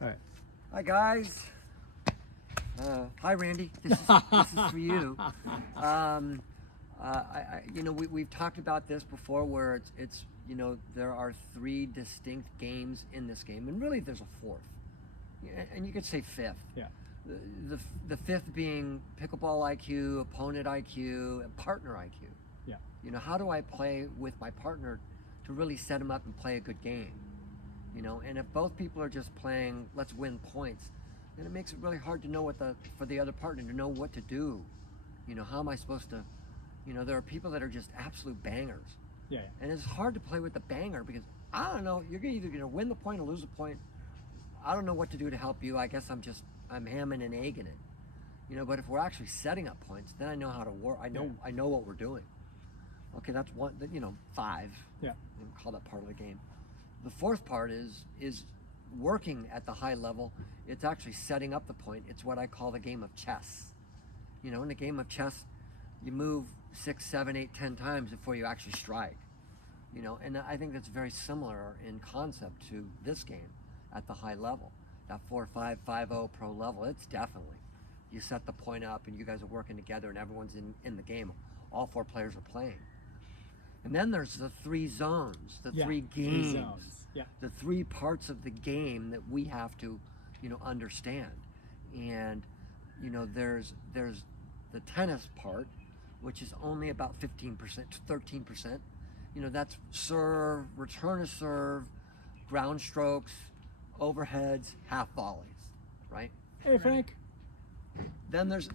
All right. Hi guys. Hi Randy. This is for you. We've talked about this before, where it's there are three distinct games in this game, and really there's a fourth, and you could say fifth. Yeah. The fifth being pickleball IQ, opponent IQ, and partner IQ. Yeah. How do I play with my partner to really set him up and play a good game? And if both people are just playing, let's win points, then it makes it really hard to know for the other partner to know what to do. How am I supposed to? There are people that are just absolute bangers. Yeah. And it's hard to play with the banger because I don't know. You're either going to win the point or lose the point. I don't know what to do to help you. I guess I'm hamming and egging it. But if we're actually setting up points, then I know how to work. I know what we're doing. Okay, that's one. 5. Yeah. And call that part of the game. The fourth part is working at the high level. It's actually setting up the point. It's what I call the game of chess. In a game of chess, you move 6, 7, 8, 10 times before you actually strike. And I think that's very similar in concept to this game at the high level. That 4-5, 5-0 pro level, it's definitely. You set the point up and you guys are working together and everyone's in the game. All 4 players are playing. And then there's the 3 zones, the 3 games, 3 zones. Yeah. the 3 parts of the game that we have to, understand. And, there's the tennis part, which is only about 15% to 13%. That's serve, return to serve, ground strokes, overheads, half volleys, right? Hey, Frank. Then there's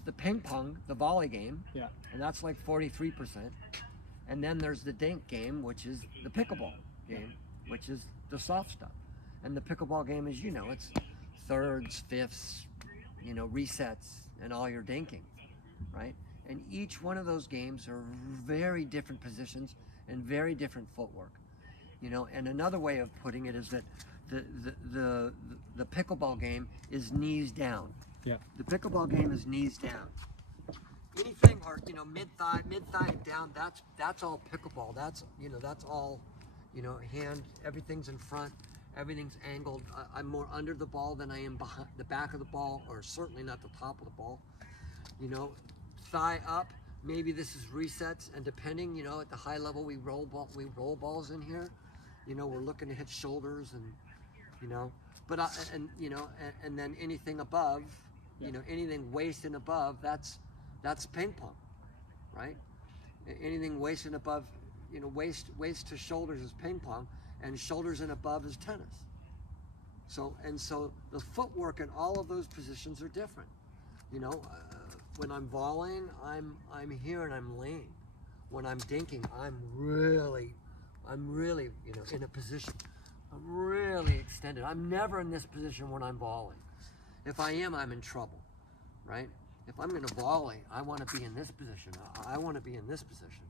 the ping pong, the volley game, Yeah. and that's like 43%. And then there's the dink game, which is the pickleball game, which is the soft stuff. And the pickleball game is, it's thirds, fifths, resets, and all your dinking, right? And each one of those games are very different positions and very different footwork. And another way of putting it is that the pickleball game is knees down. Yeah. The pickleball game is knees down. Anything or mid thigh down, that's all pickleball. That's all hand, everything's in front, everything's angled. I'm more under the ball than I am behind the back of the ball, or certainly not the top of the ball. Thigh up, maybe this is resets, and depending, at the high level we roll balls in here. We're looking to hit shoulders and but and then anything above, anything waist and above, that's ping pong, right? Anything waist and above, waist to shoulders is ping pong, and shoulders and above is tennis. So the footwork in all of those positions are different. When I'm volleying, I'm here and I'm laying. When I'm dinking, I'm really in a position. I'm really extended. I'm never in this position when I'm volleying. If I am, I'm in trouble, right? If I'm going to volley, I want to be in this position. I want to be in this position,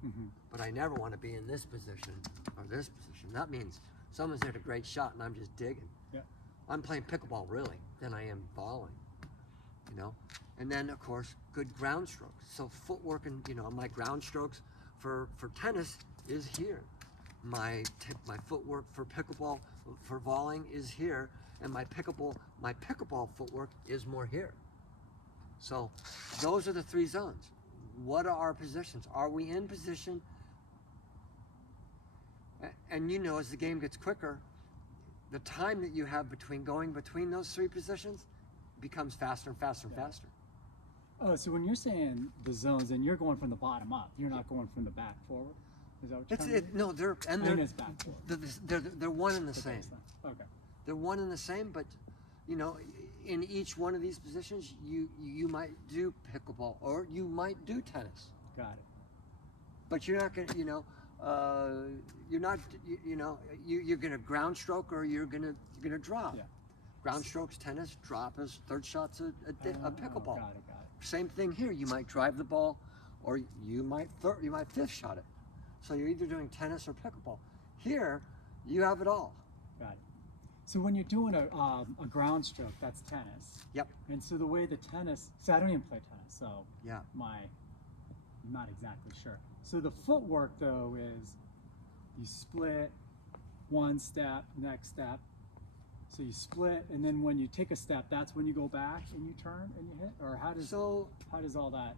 but I never want to be in this position or this position. That means someone's hit a great shot and I'm just digging. Yeah. I'm playing pickleball really than I am volleying, And then of course, good ground strokes. So footwork and my ground strokes for tennis is here. My footwork for pickleball for volleying is here, and my pickleball footwork is more here. So those are the 3 zones. What are our positions? Are we in position? And as the game gets quicker, the time that you have going between those 3 positions becomes faster and faster and faster. Oh, so when you're saying the zones, then you're going from the bottom up. You're not going from the back forward. Is that what you're saying? No, they're back forward. they're one and the same. Okay. They're one and the same, but in each one of these positions, you might do pickleball or you might do tennis. Got it. But you're not gonna, you're not, you're gonna ground stroke or you're gonna drop. Yeah. Ground strokes, tennis, drop is third shots a pickleball. Got it. Same thing here. You might drive the ball, or you might fifth shot it. So you're either doing tennis or pickleball. Here, you have it all. Got it. So when you're doing a ground stroke, that's tennis. Yep. And so the way the tennis, so I don't even play tennis, so yeah, I'm not exactly sure. So the footwork though is you split, one step, next step. So you split, and then when you take a step, that's when you go back and you turn and you hit, or how does all that?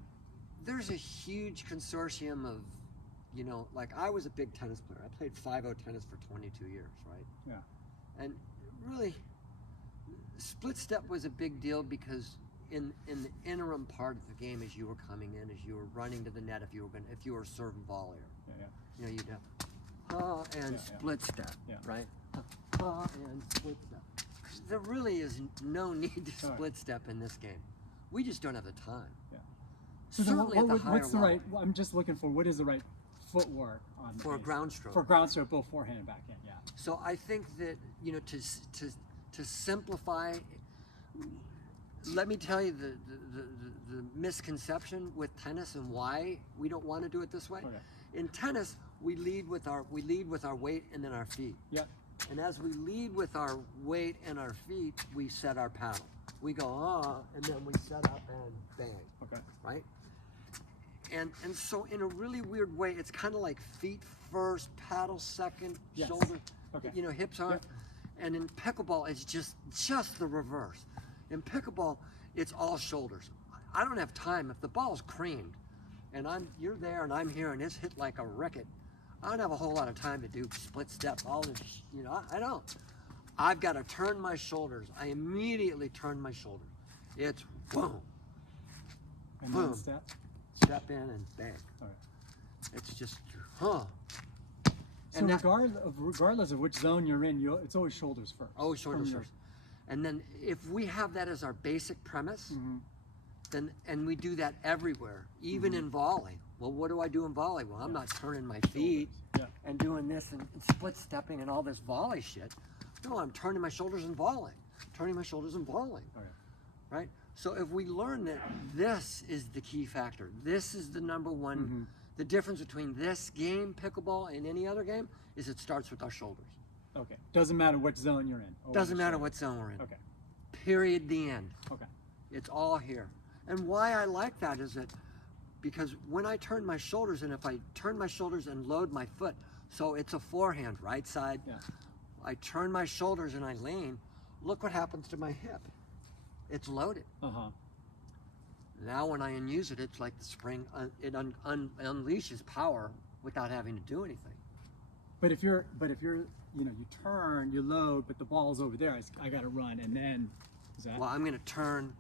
There's a huge consortium of, you know, like I was a big tennis player. I played 5-0 tennis for 22 years, right? Yeah. And really, split step was a big deal because in the interim part of the game, as you were coming in, as you were running to the net, if you were a serve and volley, Yeah. you know, you'd have and split step, right? And split step. There really is no need to split step in this game. We just don't have the time. Yeah. So certainly at the higher what's the level. right? I'm just looking for what is the right footwork on the For a base? ground stroke. For ground stroke, both forehand and backhand. Yeah. So I think that, you know, to simplify, let me tell you the misconception with tennis and why we don't want to do it this way. Okay. In tennis, we lead with our weight and then our feet. Yeah. And as we lead with our weight and our feet, we set our paddle. We go and then we set up and bang. Okay. Right? And so in a really weird way, it's kind of like feet first, paddle second, Yes. shoulder. Okay. You know, hips aren't. And in pickleball, it's just the reverse. In pickleball, it's all shoulders. I don't have time. If the ball's creamed, and you're there and I'm here and it's hit like a racket, I don't have a whole lot of time to do split step. All this, you know, I don't. I've got to turn my shoulders. I immediately turn my shoulders. It's boom, And boom, then step. step in and bang. Okay. It's just, So And that- regardless of which zone you're in, it's always shoulders first. Oh, shoulders From your- first. And then if we have that as our basic premise, then and we do that everywhere, even in volley. Well, what do I do in volley? Well, I'm not turning my feet and doing this and split stepping and all this volley shit. No, I'm turning my shoulders and volleying. Turning my shoulders and volleying. Okay. Right? So if we learn that this is the key factor, this is the number one, the difference between this game, pickleball, and any other game, is it starts with our shoulders. Okay. Doesn't matter which zone you're in. Always Doesn't matter shoulders. what zone we're in. Okay. Period, the end. Okay. It's all here. And why I like that is that because when I turn my shoulders, and if I turn my shoulders and load my foot, so it's a forehand, right side, I turn my shoulders and I lean, look what happens to my hip. It's loaded. Now when I unuse it, it's like the spring, it unleashes power without having to do anything. But if you're, you know, you turn, you load, but the ball's over there, I got to run, and then, is that? Well, I'm going to turn,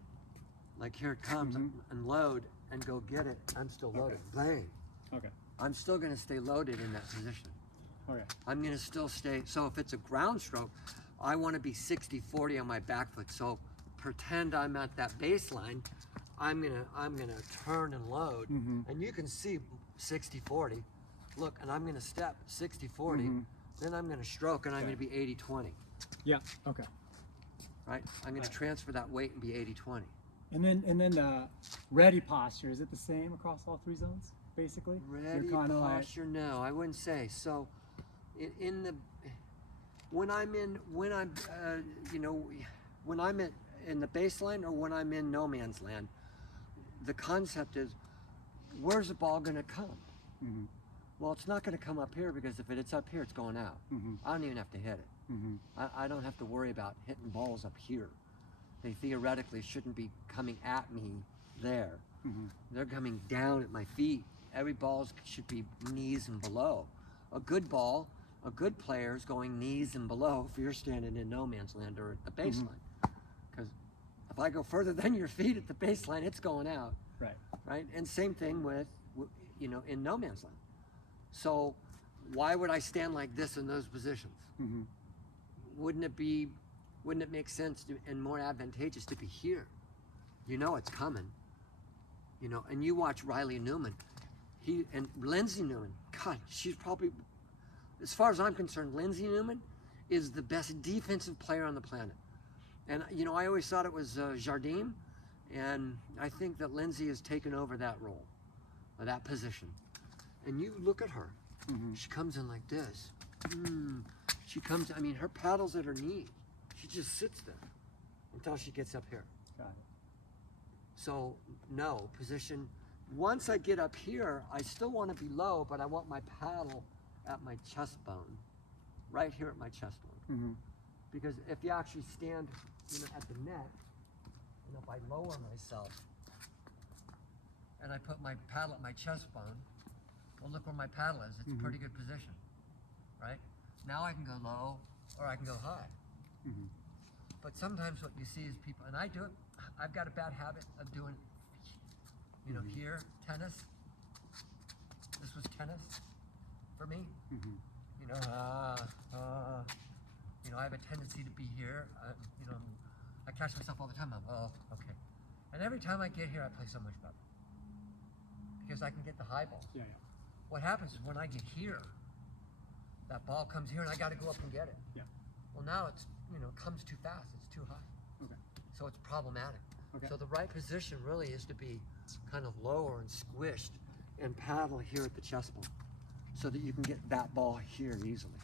like here it comes, and load, and go get it. I'm still loaded. Bang. Okay. I'm still going to stay loaded in that position. Okay. I'm going to still stay. So if it's a ground stroke, I want to be 60-40 on my back foot. So pretend I'm at that baseline. I'm gonna turn and load, and you can see 60-40. Look, and I'm gonna step 60-40. Then I'm gonna stroke, and I'm gonna be 80-20. Yeah. Okay. Right? I'm gonna transfer that weight and be 80-20. And then the ready posture, is it the same across all three zones, basically? Ready posture? No, I wouldn't say. So, when I'm in the baseline or when I'm in no man's land, the concept is, where's the ball going to come? Well, it's not going to come up here because if it's up here, it's going out. I don't even have to hit it. I don't have to worry about hitting balls up here. They theoretically shouldn't be coming at me there. They're coming down at my feet. Every ball should be knees and below. A good ball, a good player is going knees and below if you're standing in no man's land or at the baseline. Because if I go further than your feet at the baseline, it's going out. Right. Right? And same thing with, in no man's land. So why would I stand like this in those positions? Wouldn't it make sense and more advantageous to be here? You know it's coming. And you watch Riley Newman. And Lindsay Newman, God, she's probably, as far as I'm concerned, Lindsay Newman is the best defensive player on the planet. And, I always thought it was Jardim, and I think that Lindsay has taken over that role, or that position. And you look at her. She comes in like this. She comes, her paddle's at her knee. She just sits there until she gets up here. Got it. So, no, position. Once I get up here, I still want to be low, but I want my paddle at my chest bone, right here at my chest bone. Because if you actually stand, at the net, and if I lower myself, and I put my paddle at my chest bone, well, look where my paddle is. It's a pretty good position, right? Now I can go low, or I can go high. But sometimes what you see is people, and I do it, I've got a bad habit of doing, here, tennis. This was tennis for me. I have a tendency to be here. I catch myself all the time. Okay. And every time I get here, I play so much better because I can get the high ball. Yeah. What happens is when I get here, that ball comes here and I got to go up and get it. Yeah. Well, now it's comes too fast. It's too high. Okay. So it's problematic. Okay. So the right position really is to be kind of lower and squished and paddle here at the chest bone so that you can get that ball here easily.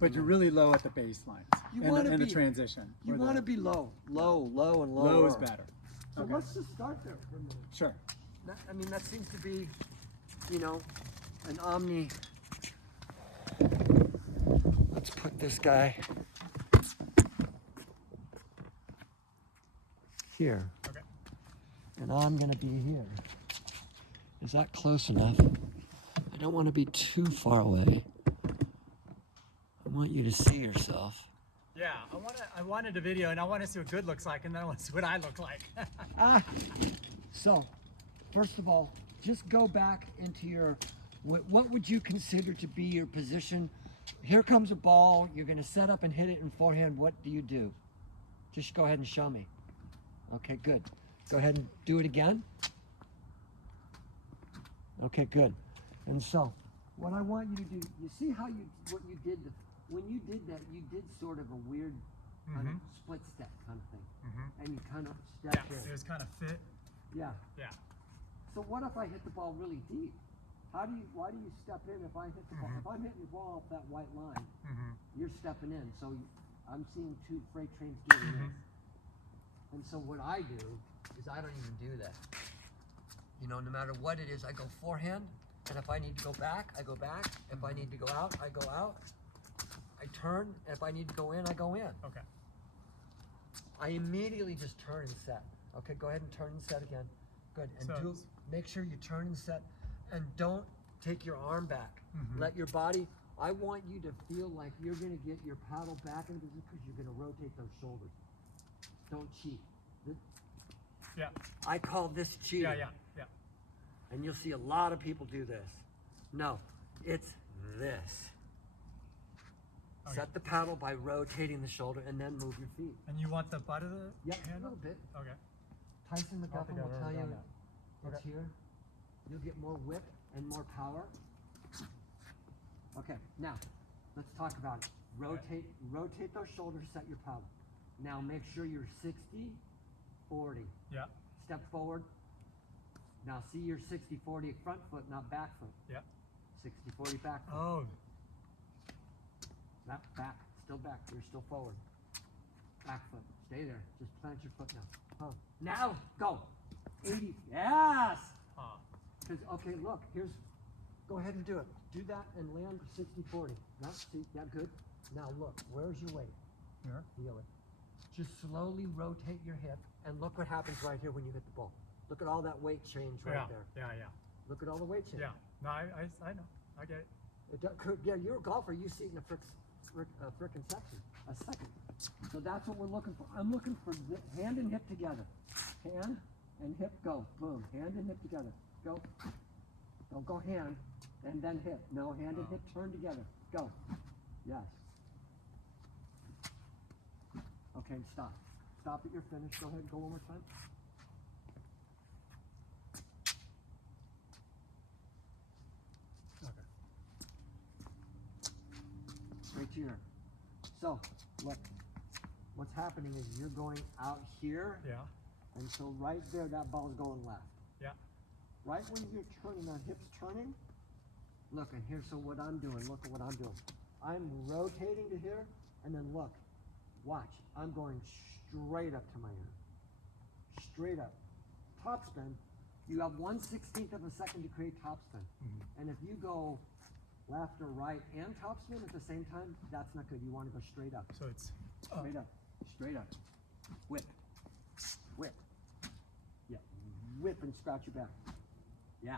But you're really low at the baseline. You want to in be the transition. You want to be low, and lower. Low is better. So Okay. let's just start there for a minute. Sure. That seems to be, an omni. Let's put this guy here. Okay. And I'm going to be here. Is that close enough? I don't want to be too far away. I want you to see yourself. Yeah, I wanted a video, and I want to see what good looks like, and then I want to see what I look like. So, first of all, just go back into your, what would you consider to be your position? Here comes a ball, you're going to set up and hit it in forehand. What do you do? Just go ahead and show me. Okay, good. Go ahead and do it again. Okay, good. And so, what I want you to do, you see how what you did, when you did that, you did sort of a weird kind of split step kind of thing. And you kind of stepped in. It was kind of fit. Yeah. Yeah. So what if I hit the ball really deep? Why do you step in if I hit the ball? If I'm hitting the ball off that white line, you're stepping in. So I'm seeing two freight trains getting in. And so what I do is I don't even do that. No matter what it is, I go forehand. And if I need to go back, I go back. If I need to go out, I go out. I turn. And if I need to go in, I go in. Okay. I immediately just turn and set. Okay, go ahead and turn and set again. Good. And make sure you turn and set. And don't take your arm back. Let your body, I want you to feel like you're going to get your paddle back into this because you're going to rotate those shoulders. Don't cheat. Yeah. I call this cheating. Yeah. And you'll see a lot of people do this. No, it's this. Okay. Set the paddle by rotating the shoulder and then move your feet. And you want the butt of the Yeah, a handle? little bit. Okay. Tyson McGuffin will tell you it's Okay. here. You'll get more whip and more power. Okay, now let's talk about it. Rotate those shoulders, set your paddle. Now make sure you're 60, 40. Yeah. Step forward. Now see your 60, 40 front foot, not back foot. Yeah. 60, 40 back foot. Oh. Not back, still back, you're still forward. Back foot, stay there. Just plant your foot now. Oh. Now, go. 80, yes! Because, okay, look, go ahead and do it. Do that and land 60, 40. No, see, yeah, good. Now look, where's your weight? Here. Feel it. Just slowly rotate your hip and look what happens right here when you hit the ball. Look at all that weight change right there. Yeah. Look at all the weight change. Yeah. No, I know. I get it. Yeah, you're a golfer. You see it in a frickin' section. A second. So that's what we're looking for. I'm looking for hand and hip together. Hand and hip, go. Boom. Hand and hip together. Go. Don't go hand and then hip. No, hand and hip turn together. Go. Yes. Okay, stop. Stop at your finish. Go ahead and go one more time. Okay. Straight to your. So, look. What's happening is you're going out here. Yeah. And so right there, that ball is going left. Yeah. Right when you're turning, that hip's turning. Look, and here's what I'm doing. Look at what I'm doing. I'm rotating to here, and then look. Watch. I'm going straight up to my ear. Straight up. Topspin. You have 1/16 of a second to create topspin. And if you go left or right and topspin at the same time, that's not good. You want to go straight up. So it's Straight up. Straight up. Whip. Whip. Yeah. Whip and scratch your back. Yeah.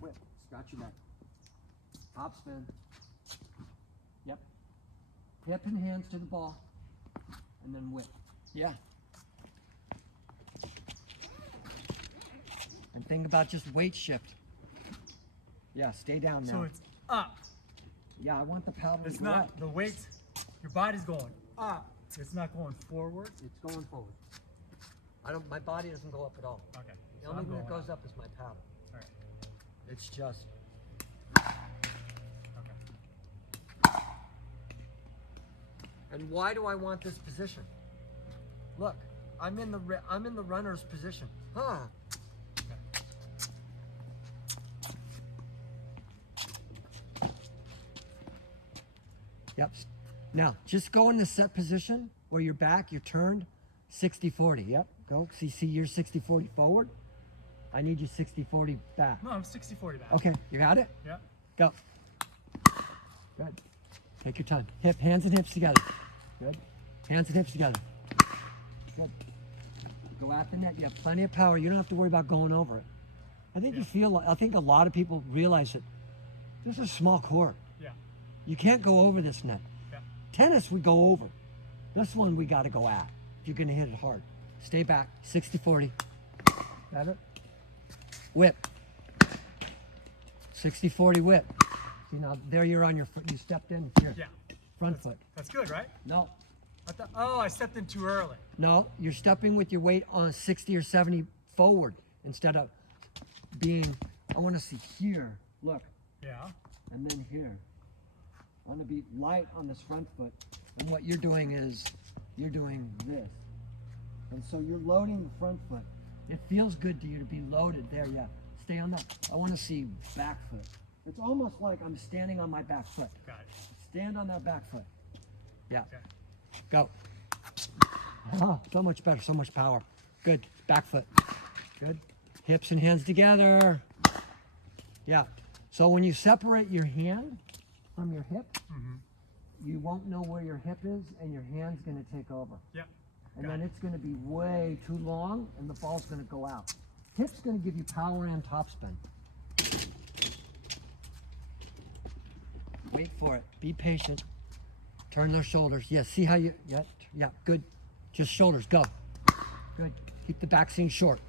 Whip. Scratch your back. Topspin. Yep. Hip and hands to the ball. And then whip. Yeah. And think about just weight shift. Yeah, stay down now. So it's up. Yeah, I want the paddle It's to go not up. the weight. Your body's going up. It's not going forward. It's going forward. My body doesn't go up at all. Okay. The So only I'm thing that going goes up is my paddle. All right. It's just, Okay. and why do I want this position? Look, I'm in the runner's position. Huh. Yep. Now, just go in the set position where you're back, you're turned, 60-40. Yep, go. See, you're 60-40 forward. I need you 60-40 back. No, I'm 60-40 back. Okay, you got it? Yeah. Go. Good. Take your time. Hands and hips together. Good. Hands and hips together. Good. Go at the net. You have plenty of power. You don't have to worry about going over it. I think I think a lot of people realize that this is a small court. Yeah. You can't go over this net. Yeah. Tennis we go over. This one we got to go at if you're going to hit it hard. Stay back. 60-40. Got it? Whip. 60-40 whip. See, now there you're on your foot. You stepped in here. Yeah. Front foot. That's good, right? No. I stepped in too early. No, you're stepping with your weight on 60 or 70 forward instead of being, I want to see here. Look. Yeah. And then here. I want to be light on this front foot. And what you're doing is you're doing this. And so you're loading the front foot. It feels good to you to be loaded there, yeah. Stay on that. I want to see back foot. It's almost like I'm standing on my back foot. Got it. Stand on that back foot. Yeah. Okay. Go. Oh, so much better, so much power. Good. Back foot. Good. Hips and hands together. Yeah. So when you separate your hand from your hip, you won't know where your hip is, and your hand's going to take over. Yeah. And then it's going to be way too long, and the ball's going to go out. Hip's going to give you power and topspin. Wait for it. Be patient. Turn those shoulders. Yeah, see how you, yeah, good. Just shoulders, go. Good. Keep the back seam short.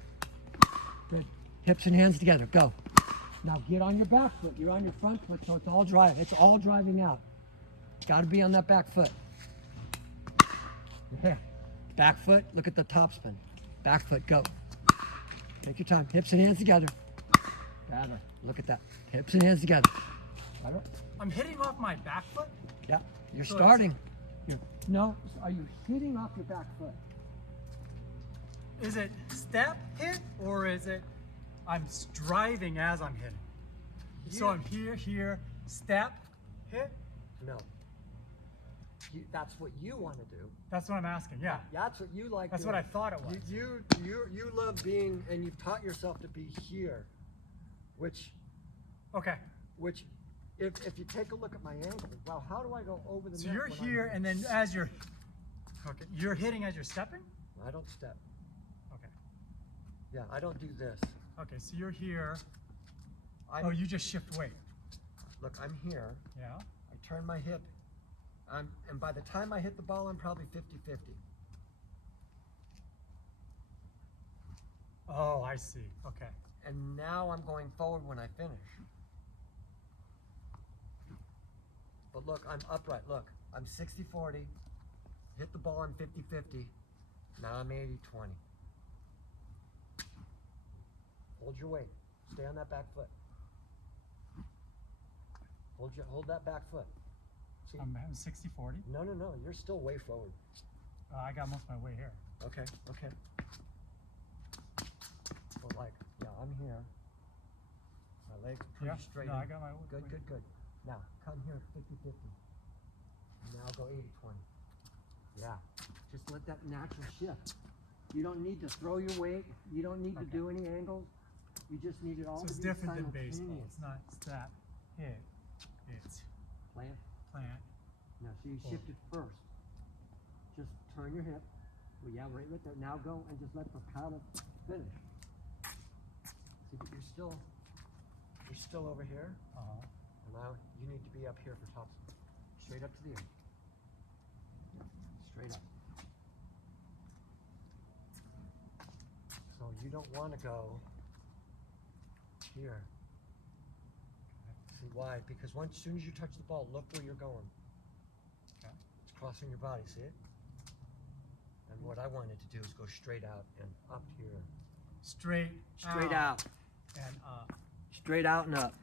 Good. Hips and hands together, go. Now get on your back foot. You're on your front foot, so it's all driving. It's all driving out. Got to be on that back foot. Yeah. Back foot, look at the topspin. Back foot, go. Take your time. Hips and hands together. Got it. Look at that. Hips and hands together. Got it? I'm hitting off my back foot. Yeah. You're So starting. No, are you hitting off your back foot? Is it step hit or is it I'm driving as I'm hitting? So I'm here, step, hit. No. That's what you want to do. That's what I'm asking. Yeah. That's what you like. That's doing. what I thought it was. You love being, and you've taught yourself to be here, which Okay. if you take a look at my angle, well, how do I go over the So net you're when I'm here, and then as you're hitting as you're stepping. I don't step. Okay. Yeah, I don't do this. Okay. So you're here. I'm, Oh, you just shift weight. Look, I'm here. Yeah. I turn my hip. And by the time I hit the ball, I'm probably 50-50. Oh, I see. Okay. And now I'm going forward when I finish. But look, I'm upright. Look, I'm 60-40. Hit the ball on 50-50. Now I'm 80-20. Hold your weight. Stay on that back foot. Hold that back foot. See? I'm 60-40. No. You're still way forward. I got most of my weight here. Okay. But like, yeah, I'm here. My legs pretty straight. No, in. I got my weight. Good. Now, come here 50-50. Now go 80-20. Yeah. Just let that natural shift. You don't need to throw your weight. You don't need to do any angles. You just need it all So to it's be different than simultaneous. baseball. It's not step, hit, It's Plant. plant. Now, so you shift it first. Just turn your hip. Well, yeah, right there. Now go and just let the paddle finish. See, but you're still over here. And now you need to be up here for topspin. Straight up to the end. Straight up. So you don't want to go here. See why? Because as soon as you touch the ball, look where you're going. Okay. It's crossing your body, see it? And what I wanted to do is go straight out and up here. Straight out. And up. Straight out and up.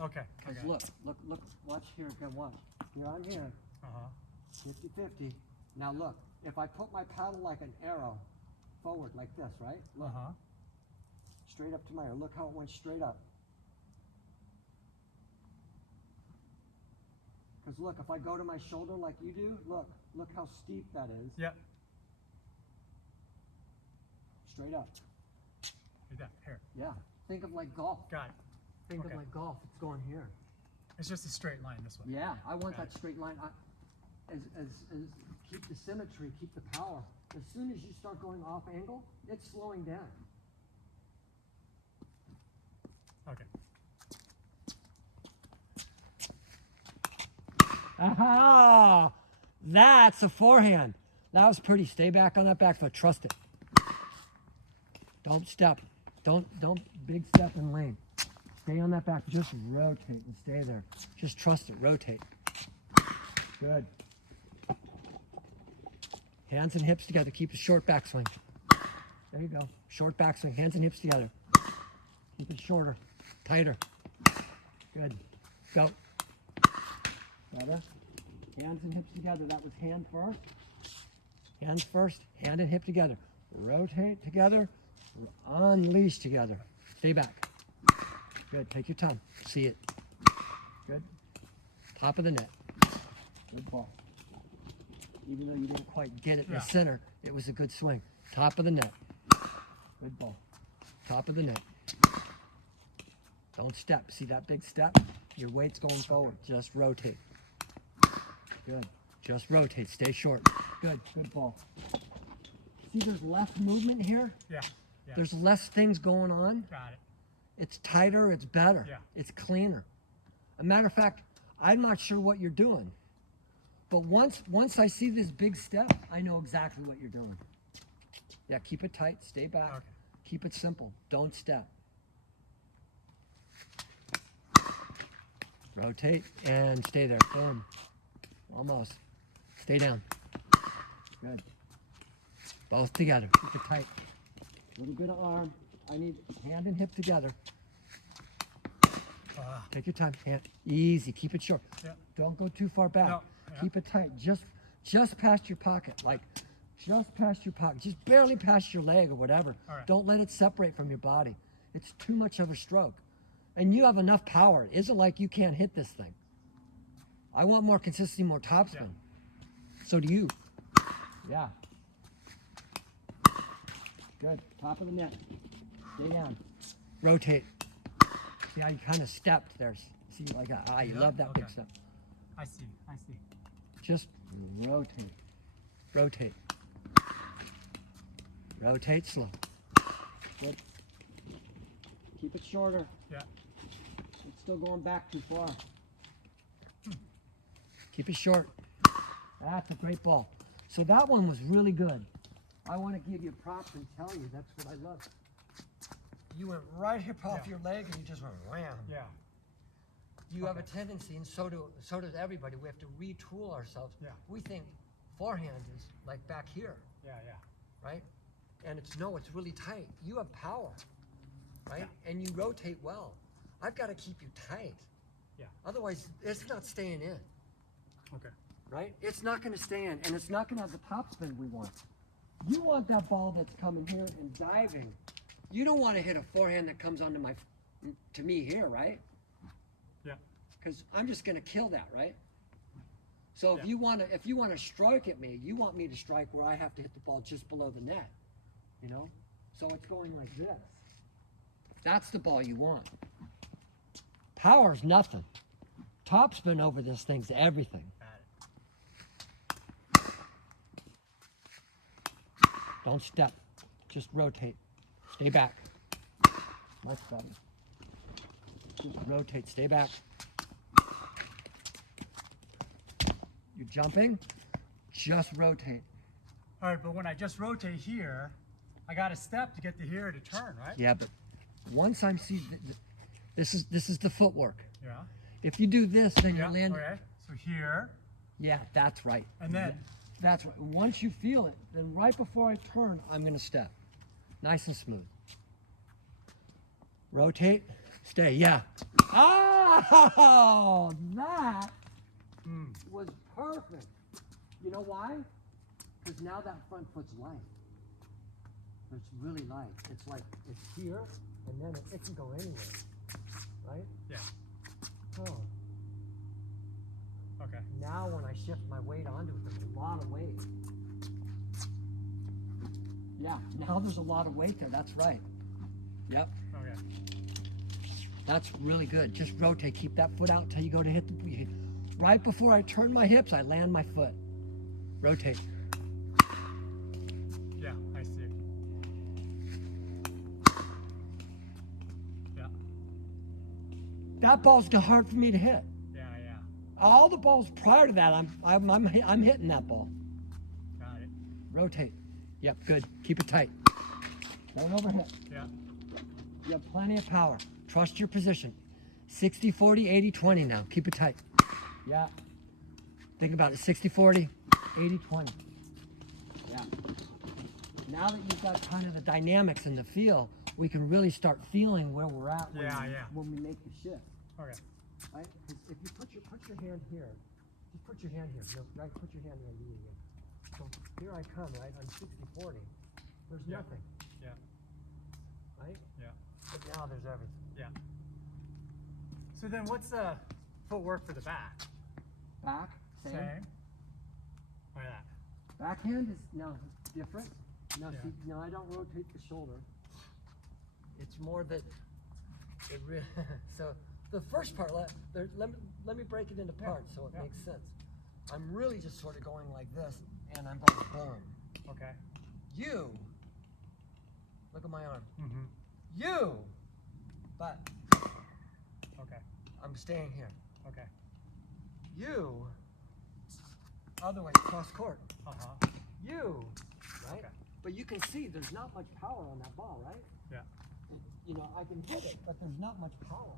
Okay. Because look, watch here, again, watch. Here I'm here. 50-50. Now look, if I put my paddle like an arrow forward like this, right? Look. Straight up to my ear. Look how it went straight up. Because look, if I go to my shoulder like you do, look how steep that is. Yep. Straight up. Like that. Here. Yeah. Think of like golf. Got it. Think of like golf. It's going here. It's just a straight line this way. Yeah, I want that straight line. As keep the symmetry, keep the power. As soon as you start going off angle, it's slowing down. Okay. Aha! That's a forehand. That was pretty. Stay back on that back foot. Trust it. Don't step. Don't big step in lane. Stay on that back. Just rotate and stay there. Just trust it. Rotate. Good. Hands and hips together. Keep a short backswing. There you go. Short backswing. Hands and hips together. Keep it shorter. Tighter. Good. Go. Better. Hands and hips together. That was hand first. Hands first. Hand and hip together. Rotate together. Unleash together. Stay back. Good. Take your time. See it. Good. Top of the net. Good ball. Even though you didn't quite get it in the center, it was a good swing. Top of the net. Good ball. Top of the net. Don't step. See that big step? Your weight's going forward. Just rotate. Good. Just rotate. Stay short. Good. Good ball. See, there's less movement here. Yeah. There's less things going on. Got it. It's tighter. It's better. Yeah. It's cleaner. A matter of fact, I'm not sure what you're doing. But once I see this big step, I know exactly what you're doing. Yeah, keep it tight. Stay back. Okay. Keep it simple. Don't step. Rotate and stay there. Boom. Almost. Stay down. Good. Both together. Keep it tight. A little bit of arm. I need hand and hip together. Take your time. Hand. Easy. Keep it short. Yeah. Don't go too far back. No. Yeah. Keep it tight. Just past your pocket. Like, just past your pocket. Just barely past your leg or whatever. All right. Don't let it separate from your body. It's too much of a stroke. And you have enough power. It isn't like you can't hit this thing. I want more consistency, more topspin. Yeah. So do you. Yeah. Good. Top of the net. Stay down. Rotate. See how you kind of stepped there. See, like, you love that big step. I see. Just rotate. Rotate. Rotate slow. Good. Keep it shorter. Yeah. It's still going back too far. Keep it short. That's a great ball. So that one was really good. I want to give you props and tell you that's what I love. You went right hip off your leg and you just went wham. Yeah. You have a tendency, and so does everybody. We have to retool ourselves. Yeah. We think forehand is like back here, Yeah. right? And it's really tight. You have power, right? Yeah. And you rotate well. I've got to keep you tight. Yeah. Otherwise, it's not staying in, Okay. right? It's not going to stay in, and it's not going to have the topspin we want. You want that ball that's coming here and diving. You don't want to hit a forehand that comes onto to me here, right? Yeah. Because I'm just going to kill that, right? So if you want to strike at me, you want me to strike where I have to hit the ball just below the net, you know? So it's going like this. That's the ball you want. Power's nothing. Topspin over this thing's everything. Got it. Don't step. Just rotate. Stay back. Much better. Just rotate. Stay back. You're jumping. Just rotate. All right, but when I just rotate here, I got to step to get to here to turn, right? Yeah, but once I'm see, this is the footwork. Yeah. If you do this, then Yeah. you land. Okay. So here. Yeah, that's right. And then. That's right. Once you feel it, then right before I turn, I'm going to step. Nice and smooth. Rotate. Stay. Yeah. Oh, that was perfect. You know why? Because now that front foot's light. It's really light. It's like it's here, and then it can go anywhere. Right? Yeah. Oh. Okay. Now when I shift my weight onto it, there's a lot of weight. Yeah, now there's a lot of weight there. That's right. Yep. Okay. That's really good. Just rotate. Keep that foot out until you go to hit the... Right before I turn my hips, I land my foot. Rotate. Yeah, I see. Yeah. That ball's hard for me to hit. Yeah, yeah. All the balls prior to that, I'm hitting that ball. Got it. Rotate. Yep, good. Keep it tight. Don't overhit. Yeah. You have plenty of power. Trust your position. 60-40, 80-20 now. Keep it tight. Yeah. Think about it. 60-40, 80-20. Yeah. Now that you've got kind of the dynamics and the feel, we can really start feeling where we're at when we make the shift. Okay. Right? 'Cause if you put your hand here, just put your hand here. No, right? Put your hand there. So here I come, right? I'm 60-40. There's Yeah. nothing. Yeah. Right? Yeah. But now there's everything. Yeah. So then what's the footwork for the back? Back, same. Like that. Backhand is now different. Now Yeah. see, now I don't rotate the shoulder. It's more that it so the first part, let me break it into parts so it makes sense. I'm really just sort of going like this, and I'm going boom. Okay. You, look at my arm. Mm-hmm. You, but Okay. I'm staying here. Okay. You, other way, cross court. Uh-huh. You, right? Okay. But you can see there's not much power on that ball, right? Yeah. You know, I can hit it, but there's not much power.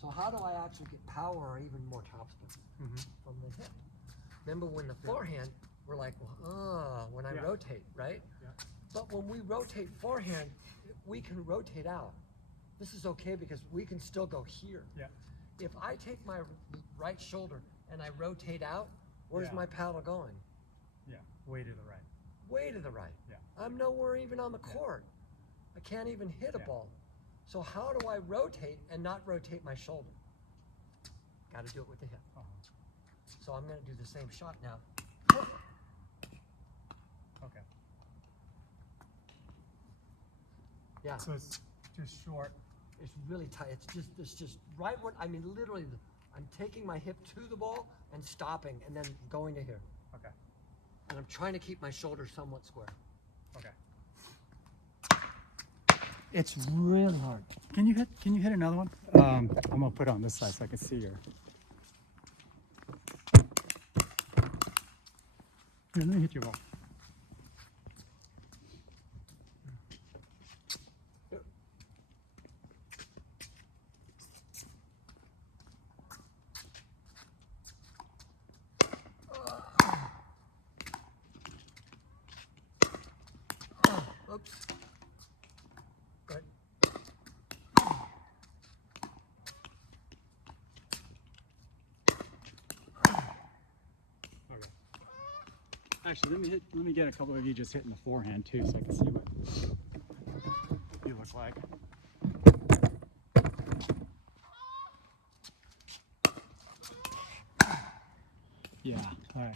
So how do I actually get power or even more topspin from the hip? Remember when the forehand, we're like, well, when I rotate, right? Yeah. But when we rotate forehand, we can rotate out. This is okay because we can still go here. Yeah. If I take my right shoulder and I rotate out, where's my paddle going? Yeah. Way to the right. Way to the right. Yeah. I'm nowhere even on the court. I can't even hit a ball. So how do I rotate and not rotate my shoulder? Got to do it with the hip. So I'm going to do the same shot now. Okay. Yeah. So it's just short. It's really tight. It's just right when, I mean, literally, I'm taking my hip to the ball and stopping and then going to here. Okay. And I'm trying to keep my shoulder somewhat square. Okay. It's really hard. Can you hit another one? I'm gonna put it on this side so I can see your. Here, let me hit your ball. Oops. Good. Okay. Actually, let me get a couple of you just hitting the forehand too, so I can see what you look like. Yeah. All right.